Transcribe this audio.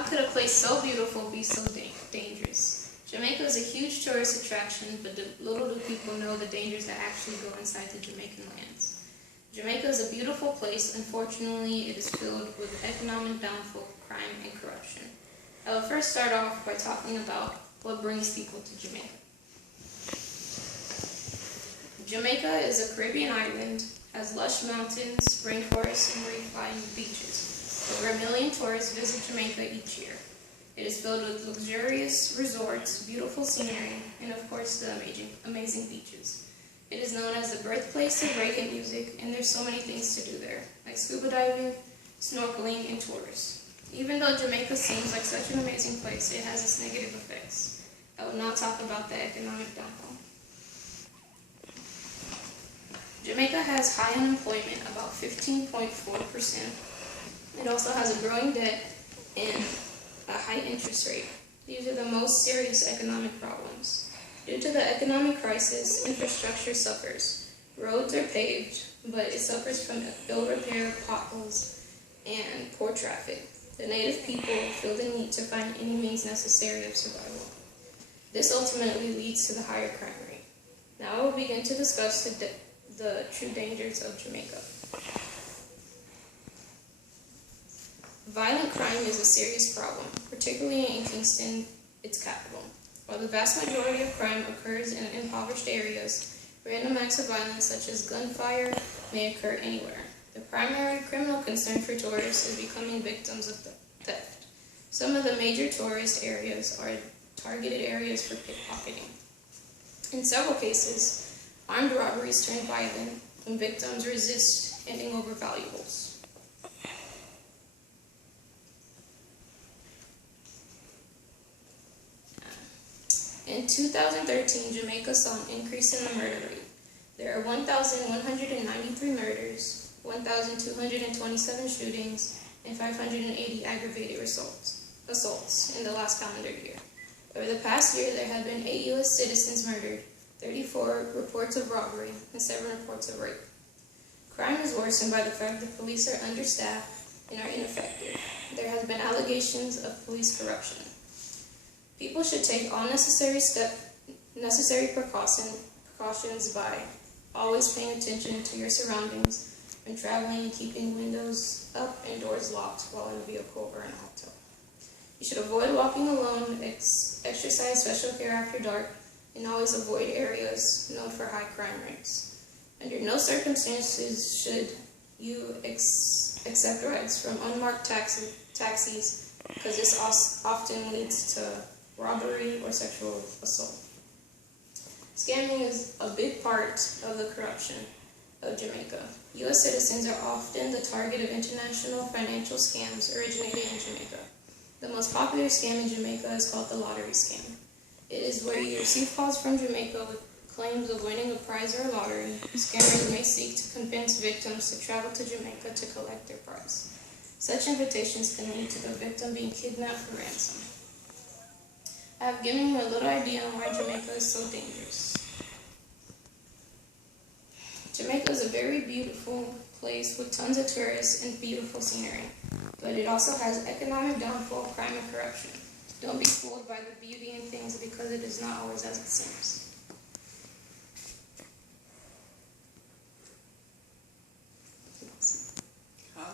How could a place so beautiful be so dangerous? Jamaica is a huge tourist attraction, but little do people know the dangers that actually go inside the Jamaican lands. Jamaica is a beautiful place. Unfortunately, it is filled with economic downfall, crime, and corruption. I will first start off by talking about what brings people to Jamaica. Jamaica is a Caribbean island, has lush mountains, rainforests, and reef-lined beaches. Over 1 million tourists visit Jamaica each year. It is filled with luxurious resorts, beautiful scenery, and of course the amazing beaches. It is known as the birthplace of reggae music, and there's so many things to do there, like scuba diving, snorkeling, and tours. Even though Jamaica seems like such an amazing place, it has its negative effects. I will now talk about the economic downfall. Jamaica has high unemployment, about 15.4%. It also has a growing debt and a high interest rate. These are the most serious economic problems. Due to the economic crisis, infrastructure suffers. Roads are paved, but it suffers from ill repair, potholes, and poor traffic. The native people feel the need to find any means necessary of survival. This ultimately leads to the higher crime rate. Now I will begin to discuss the true dangers of Jamaica. Violent crime is a serious problem, particularly in Kingston, its capital. While the vast majority of crime occurs in impoverished areas, random acts of violence such as gunfire may occur anywhere. The primary criminal concern for tourists is becoming victims of theft. Some of the major tourist areas are targeted areas for pickpocketing. In several cases, armed robberies turn violent when victims resist handing over valuables. In 2013, Jamaica saw an increase in the murder rate. There are 1,193 murders, 1,227 shootings, and 580 aggravated assaults in the last calendar year. Over the past year, there have been 8 U.S. citizens murdered, 34 reports of robbery, and 7 reports of rape. Crime is worsened by the fact that police are understaffed and are ineffective. There have been allegations of police corruption. People should take all necessary precautions by always paying attention to your surroundings when traveling and keeping windows up and doors locked while in a vehicle or in a hotel. You should avoid walking alone, exercise special care after dark, and always avoid areas known for high crime rates. Under no circumstances should you accept rides from unmarked taxis, because this often leads to robbery or sexual assault. Scamming is a big part of the corruption of Jamaica. U.S. citizens are often the target of international financial scams originating in Jamaica. The most popular scam in Jamaica is called the lottery scam. It is where you receive calls from Jamaica with claims of winning a prize or a lottery. Scammers may seek to convince victims to travel to Jamaica to collect their prize. Such invitations can lead to the victim being kidnapped for ransom. I have given you a little idea on why Jamaica is so dangerous. Jamaica is a very beautiful place with tons of tourists and beautiful scenery, but it also has economic downfall, crime, and corruption. Don't be fooled by the beauty and things because it is not always as it seems.